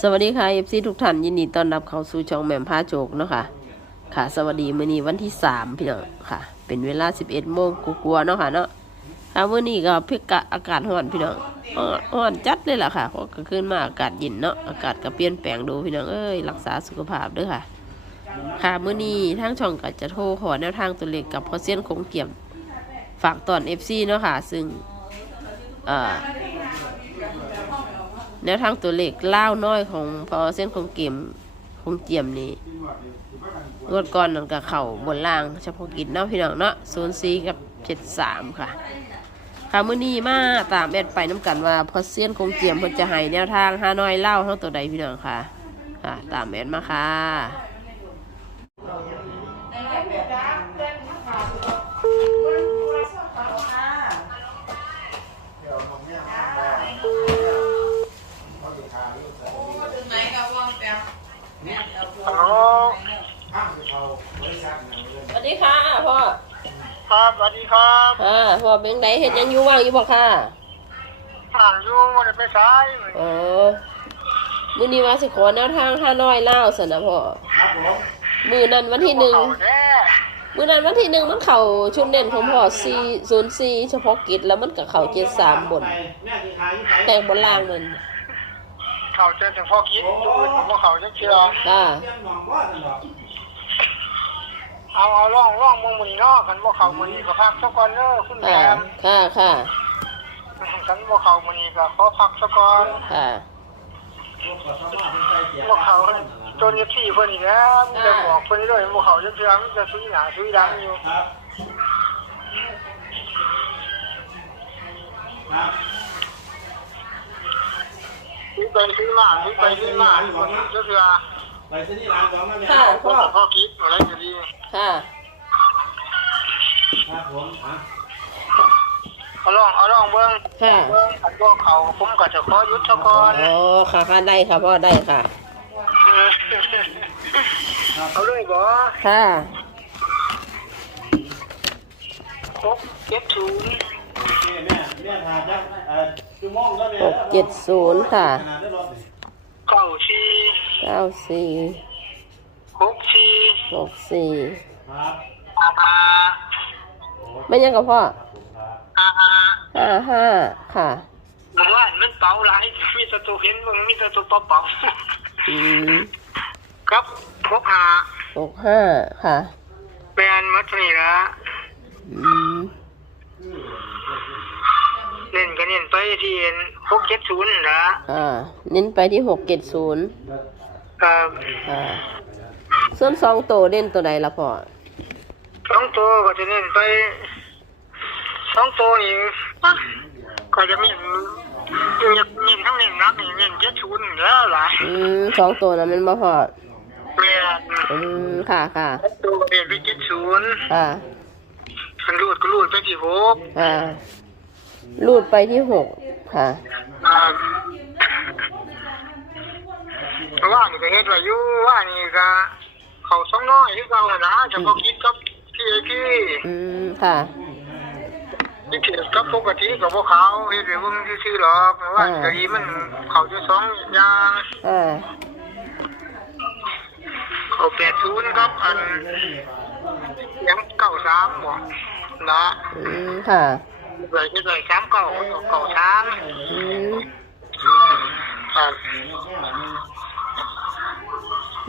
สวัสดีค่ะเอฟซีทุกท่านยินดีต้อนรับเข้าสู่ช่องแหม่มผ้าโจกเนาะค่ะ ค่ะ สวัสดีมื้อนี้วันที่สามพี่น้องค่ะ เป็นเวลาสิบเอ็ดโมงกลัวาๆเนาะค่ะเนาะค่ะมื้อนี้ก็เพิกะอากาศร้อนพี่น้องร้อนร้อนจัดเลยล่ะค่ะเพราะก็ขึ้นมาอากาศเย็นเนาะอากาศก็เปลี่ยนแปลงดูพี่น้องเอ้ยรักษาสุขภาพด้วยค่ะ ค่ะมื้อนี้ทางช่องก็จะโทรขอแนวทางตัวเลขกับพอเซียนคงเกี่ยมฝากตอนเอฟซีเนาะค่ะ ซึ่งเอ่อ แนวทางตัวเลขเล่าน้อยของพอเส้นของเกมคงเจียมนี้งวดก่อนนั่นกับเข่าบนล่างเฉพาะกิจเนาะพี่น้องเนาะโซนซีกับเจ็ดสามค่ะค่ะมื้อนี้มาตามแอดไปน้ำกันว่าพอเส้นคงเจียมเพิ่นจะให้แนวทางฮาน้อยเล่าเท่าตัวใดพี่น้องค่ะ ค่ะ ตามแอดมาค่ะ สวัสดีครับค่ะพ่อเป็นไดเห็นยังอยู่ว่างอยู่บ่ค่ะห่างอยู่วันนี้ไปสายอ๋อมื้อนี้ว่าสิขอแนวทางฮานอยเล่าสนะพ่อครับผมมือนั้นวันที่หนึ่งเขาแน่มือนั้นวันที่หนึ่งมันเข่าชุดเด่นของพ่อซีศูนย์ซีเฉพาะกิจแล้วมันกับเข่าเจ็ดสามบน แต่บนล่างมันเขาเจอถึงพ่อคิดดูอื่นพวกเขาจะเชื่อค่ะเอาเอาล่ องล่อมึงมันอกกันพวกเขามันนี่ก็พักสักก่อนเนอะคุณแม่ค่ะค่ะค่ะกันพวกเขามันนี่ก็ขอพักสักก่อนค่ะพวกเขาตัวนี้ที่เพื่อนนี่นะมันจะบอกเพื่อนด้วยพวกเขาจะเชื่อนจะซื้อหนาซื้อดังอยู่ครับครับซื้อไปซื้อมาซื้อไปซื้อมาคนนี้จะเชื่อไปที่นี่ร้านของมันเนี่ยค่ะพวกพ่อคิดอะไรจะดีค่ะ ครับผมอะเอาล่องเอาล่องเบิ้งค่ะ เบิ้งอันพวกเขาผมก็จะขอยุทธก่อนอ๋อค่ะค่ะได้ค่ะพ่อได้ค่ะ เอาเลยบ่ค่ะครบเจ็ดศูนย์นี่แม่แม่ทานจักเอ่อชั่วโมงแล้วเนี่ยหกเจ็ดศูนย์ค่ะขนาดได้รถนี่เก้าสี่เก้าสี่หกสี่หกสี่ครับอาอา ไม่ยังกับพ่ออาอาห้าห้าค่ะหมู่บ้านมันเป่าหลายมีแตะตัวเห็นมึงมีแตะตัวเป่าเป่าอืมครับครบหาหกห้าค่ะแบนมัดนี่ละอืมเล่นกันเล่นไปที่หกเจ็ดศูนย์นะอ่าเน้นไปที่หกเจ็ดศูนย์ครับค่ะส่วนสองโตวเด่นตัวใดละพ่อ สองตัวก็จะเล่นไปสองตัวนี่อะก็จะมีเนียนเนียนทั้งเนียนนักนี่เนียนเจ็ดศูนย์แล้วหลายอืมสองตัวนั้นแมันบ่พอแม่นอืมค่ะค่ะตัวเรียนไปเจ็ดศูนย์ค่ะคันรูดก็รูดไปที่หกค่ะรูดไปที่หกค่ะอ่าเพราะว่านี่ก็เฮ็ดไว้อยู่ว่านี่ก็เขาสองน้อยที่เก่าน่ะนะเฉพาะคิดกับ พี่พี่อืมค่ะนี่เทียบกับปกติกับพวกเขาเฮ็ดไว้เบิ่งซื่อๆหรอกเพราะว่าก็ดีมันเขาจะสองอย่างอ่าเขาแปดศูนย์ครับอันยังเก้าสามบ่นะอืมค่ะเลยที่เลยสามเก้าเก้าสามอืมครับ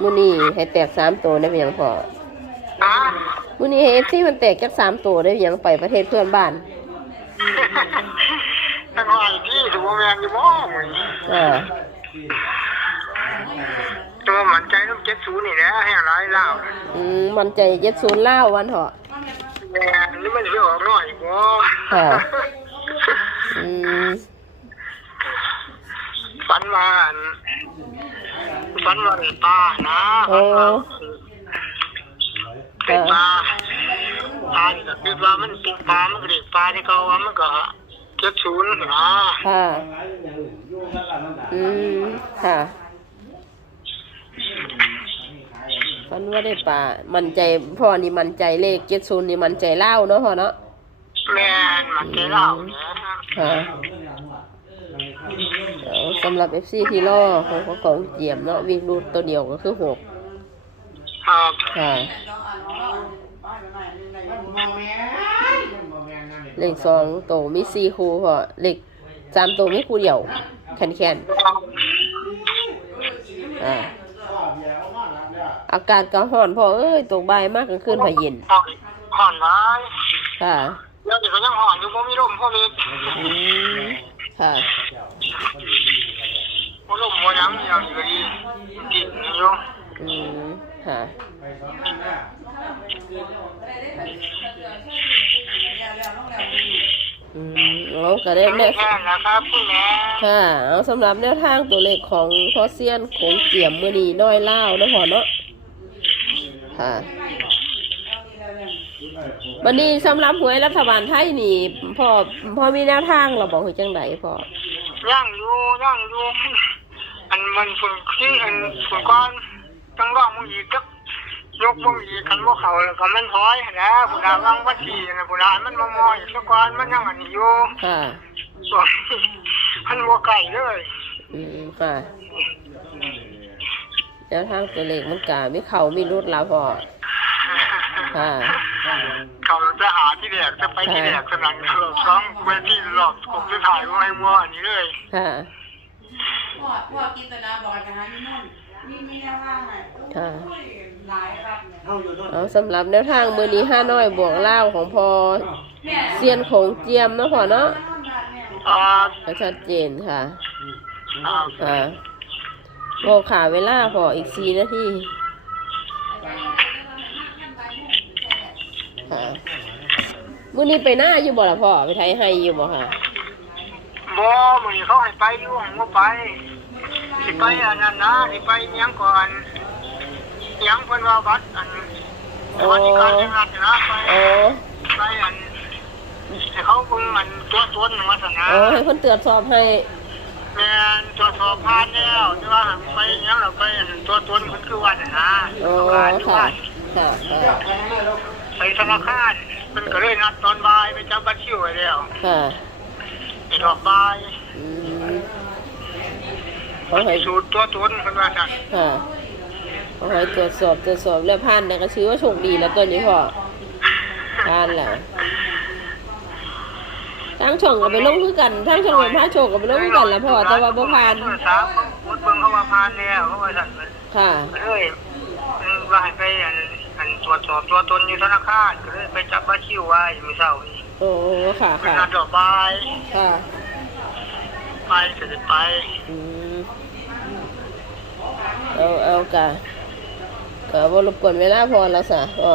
มื้อนี้ให้แตกสามตัวได้เป็นหยังพออะ มื้อนี้ให้เอฟซีมันแตกจากสามตัวได้เป็นหยังไปประเทศเพื่อนบ้านตั้งหอยที่ถูกแมงอยู่บ่มึงอ่าตัวมันใจน้ำเจ็ดศูนย์นี่แหละให้อะไรเล่าอืมมันใจเจ็ดศูนย์เล่าวันเถอะแม่นี่มันจะออกหน่อยบ่ค่ะอืมฝันมาอันฝันว่าได้ปลานะโอ้เป็นปลาปลานี่ก็ คือปลามันเป็นปลามันก็เด็กปลาที่เขาว่ามันก็เจ็ดศูนย์นะค่ะ อืม ค่ะฟันว่าได้ป่า มันใจพ่อนี่มันใจเลขเจ็ดศูนย์นี่มันใจเล่าเนาะพ่อเนาะแม่นมันใจเล่าเนี่ยค่ะเอาสสำหรับ FC ที่ล่อของของของเจียมเนาะวิ่งรูดตัวเดียวก็คือหกครับค่ะ เลขสองโตวมีสี่คู่พอเลขสามโตวมีคู่เดียวแคนแคนๆอ่าอากาศก็ร้อนพอเอ้ยตกบ่ายมากกลางคืนพาเย็นห่อนห่อนร้ายค่ะเดี๋ยวเดี๋ยวก็ยังห่อนอยู่บ่มีลมพ่อเล็กอืมค่ะบ่ลมบ่หยังเดียวอยู่ดีกินอยู่อืมค่ะ อืมเอา ก็ได้แม่แค่นั้นนะครับคุณแม่ค่ะเอาสำหรับแนวทางตัวเลขของพอเซียนโขงเจียมมือนีน้อยเล่าวนะพอเนาะค่ะวันนี้สำหรับหวยรัฐบาลไทยนี่พอพอมีแนวทางเราบอกให้จังไดพอย่างอยู่ย่างอยู่อันมันฝึกที่อันฝึกก่อนต้องลองมึงอีกจัก ยกมึงอีกคันบ่เข้าแล้วก็มันถอยหั้นนะผู้ดาวางวัดที่นะผู้ดามันมามอยสักก่อนมันยังอันนี้อยู่ค่ะส่วนมันบ่ไกลเลยอืมค่ะแนวทางตัวเลขมันกาไม่เข่าไม่รุดแล้วพอค่ะเขาจะหาที่แดกจะไปที่แดกสนั่นรอบสองเวทีรอบกลุ่มจะถ่ายว่าให้มัวอันนี้เลยค่ะพ่อพ่อกินแต่น้ำบอกกันไปหาที่นู่นมีมีแนวทางไหนค่ะหลายครับ เนี่ยเอาสำหรับแนวทางมือนี้ห้าน้อยบวกเล่าวของพอเซียนโขงเจียมเนาะพอเนาะอ่าก็ชัดเจนค่ะอ่าค่ะบอกขาเวลาพออีกสี่นาทีค่ะมื้อนี้ไปหน้าอยู่บ่ล่ะพ่อไปไทยให้อยู่บ่ค่ะบ่มื้อนี้เขาให้ไปอยู่ให้บ่ไปสิไปอันนั้นนะสิไปเมียงก่อน เมียงเพิ่นว่าบัดอันสวัสดิการแห่งรัฐนะไปอ๋อไปอันให้เขาเบิ่งอันตัวตนว่าซั่นนะอ๋อให้เพิ่นตรวจสอบให้แม่นตรวจสอบผ่านแล้วแต่ว่าหันไปเมียงแล้วไปอันตัวตนเพิ่นคือว่าน่ะนะอ๋อเขาว่าอยู่ค่ะว่าค่ะค่ะไปธนาคารมันก็เลยนัดตอนบ่ายไปจับบัตรคิวไว้แล้วค่ะไอ้ดอกบ่ายอืมขอให้สูตรตัวตนเพิ่นว่าซั่นค่ะ ขอให้ตรวจสอบตรวจสอบแล้วผ่านแต่ก็ชื่อว่าโชคดีแล้วตัวนี้พ่อผ่านแล้วทั้งช่องก็ไปลงคือกันทั้งช่องกับพระโชคก็ไปลงคือกันแล้วพ่อแต่ว่าบ่ผ่านโทรศัพท์กดเบิ่งเขาว่าผ่านแล้วเขาว่าซั่นค่ะก็เลยอืมว่าให้ไปอันอันตรวจสอบตัวตนอยู่ธนาคารก็เลยไปจับบัตรคิวไว้มื้อเช้านี้โอ้ค่ะเป็นค่ะนัดดอกบ่ายค่ะไปเสร็จไปอืมเอาเอากะ ก็บ่รบกวนเวลาพอแล้วสะพ่อ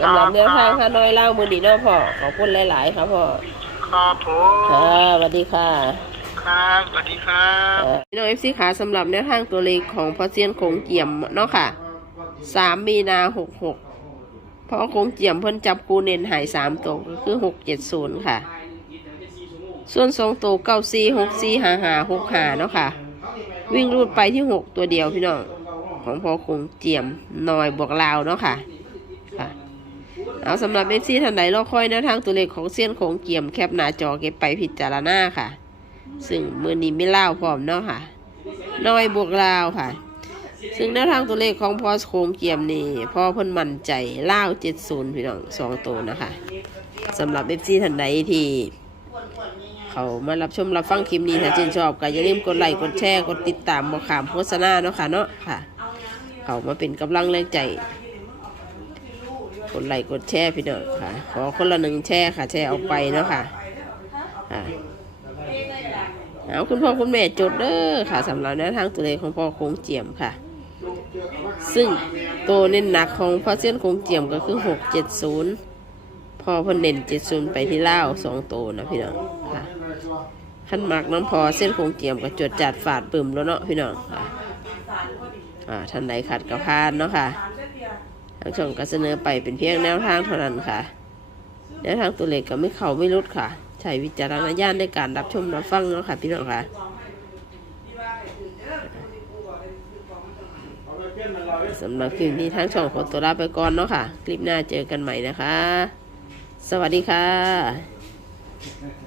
สำหรับแนวทางค่าน้อยเล่ามือดีเนาะพ่อขอบคุณหลาย ๆ ครับพ่อครับผมค่ะสวัสดีค่ะครับสวัสดีครับพี่น้องเอฟซีขาสำหรับแนวทางตัวเลขของพอเซียนคงเกี่ยมเนาะค่ะสามมีนาหกหกพอคงเจียมเพิ่นจับคูเน้นหายสามตัวก็คือหกเจ็ดศูนย์ค่ะ ส่วนสองตัวเก้าสี่หกสี่หาหาหกหาเนาะค่ะ วิ่งรูดไปที่หกตัวเดียวพี่น้อง ของพอคงเจียมหน่อยบวกลาวเนาะค่ะค่ะ เอาสำหรับเอฟซีท่านใดรอคอยแนวทางตัวเลขของเซียนคงเกี่ยมแคปหน้าจอเก็บไปพิจารณาค่ะ ซึ่งมือนี้ไม่เล่าพร้อมเนาะค่ะน้อยบวกลาวค่ะ ซึ่งแนวทางตัวเลขของพอโคงเกียมนี่พ่อเพิ่นมั่นใจเล่าเจ็ดศูนย์พี่น้องสองตัวนะคะสำหรับเอฟซีท่านใดที่เขามารับชมรับฟังคลิปนี้ถ้าชื่นชอบก็อย่าลืมกดไลค์กดแชร์กดติดตามบอกขามโฆษณาเนาะค่ะเนาะค่ะ เขามาเป็นกำลังแรงใจ กดไลค์กดแชร์พี่น้องค่ะ ขอคนละหนึ่งแชร์ค่ะ แชร์ออกไปเนาะค่ะค่ะเอาคุณพ่อคุณแม่จดเด้อค่ะสำหรับแนวทางตัวเลขของพ่อโคงเจียมค่ะ ซึ่งตัวเน้นหนักของพ่อเส้นโคงเจียมก็คือหกเจ็ดศูนย์พ่อพ่นเน้นเจ็ดศูนย์ไปที่เล่าสองตัวนะพี่น้องค่ะขั้นมักน้ำพอเส้นโคงเจียมก็จดจัดฝาดปึ่มแล้วเนาะพี่น้องค่ะ อ่าท่านใดขัดกับพานเนาะค่ะทางช่องก็เสนอไปเป็นเพียงแนวทางเท่านั้นค่ะ แนวทางตัวเลขก็ไม่เข้าไม่ลดค่ะ ใช้วิจารณญาณในการรับชมรับฟังเนาะค่ะ พี่น้องค่ะสำหรับคลิปนี้ทั้งช่องขอตัวลาไปก่อนเนาะค่ะ คลิปหน้าเจอกันใหม่นะคะ สวัสดีค่ะ